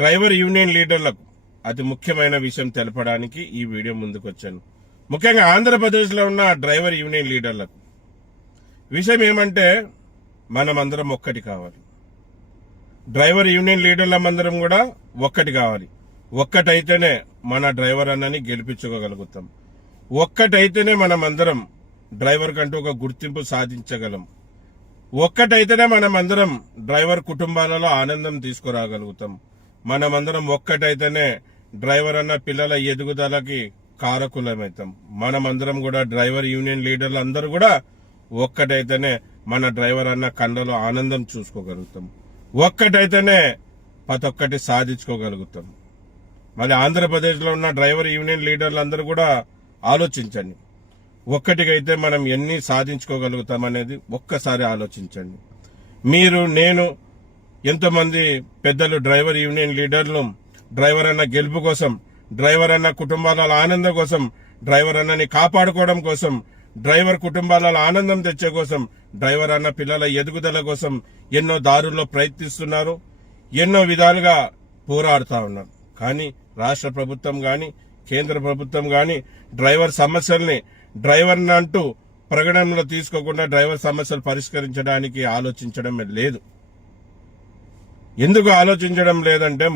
Driver union లీడర్లకు అతి ముఖ్యమైన విషయం తెలపడానికి ఈ వీడియో ముందుకు వచ్చాను. ముఖ్యంగా ఆంధ్రప్రదేశ్లో ఉన్న డ్రైవర్ యూనియన్ లీడర్లకు విషయం ఏమంటే, మనమందరం ఒక్కటి కావాలి. డ్రైవర్ యూనియన్ లీడర్లమందరం కూడా ఒక్కటి కావాలి. ఒక్కటైతేనే మన డ్రైవర్ అన్నని గెలిపించుకోగలుగుతాం. ఒక్కటైతేనే మనమందరం డ్రైవర్ కంటూ ఒక గుర్తింపు సాధించగలం. ఒక్కటైతేనే మనమందరం డ్రైవర్ కుటుంబాలలో ఆనందం తీసుకురాగలుగుతాం. మనమందరం ఒక్కటైతేనే డ్రైవర్ అన్న పిల్లల ఎదుగుదలకి కారకులమవుతాం. మనమందరం కూడా డ్రైవర్ యూనియన్ లీడర్లు అందరూ కూడా ఒక్కటైతేనే మన డ్రైవర్ అన్న కళ్ళలో ఆనందం చూసుకోగలుగుతాం. ఒక్కటైతేనే ప్రతి ఒక్కటి సాధించుకోగలుగుతాం. మరి ఆంధ్రప్రదేశ్లో ఉన్న డ్రైవర్ యూనియన్ లీడర్లు అందరూ కూడా ఆలోచించండి. ఒక్కటికైతే మనం ఎన్ని సాధించుకోగలుగుతాం అనేది ఒక్కసారి ఆలోచించండి. మీరు, నేను, ఎంతోమంది పెద్దలు డ్రైవర్ యూనియన్ లీడర్లు డ్రైవర్ అన్న గెలుపు కోసం, డ్రైవర్ అన్న కుటుంబాల ఆనందం కోసం, డ్రైవర్ అన్నని కాపాడుకోవడం కోసం, డ్రైవర్ కుటుంబాల ఆనందం తెచ్చే కోసం, డ్రైవర్ అన్న పిల్లల ఎదుగుదల కోసం ఎన్నో దారుల్లో ప్రయత్నిస్తున్నారు. ఎన్నో విధాలుగా పోరాడుతూ ఉన్నారు. కానీ రాష్ట్ర ప్రభుత్వం గాని, కేంద్ర ప్రభుత్వం గాని డ్రైవర్ సమస్యల్ని డ్రైవర్ అంటూ ప్రకటనలో తీసుకోకుండా డ్రైవర్ సమస్యలు పరిష్కరించడానికి ఆలోచించడం లేదు. ఎందుకు ఆలోచించడం లేదంటే,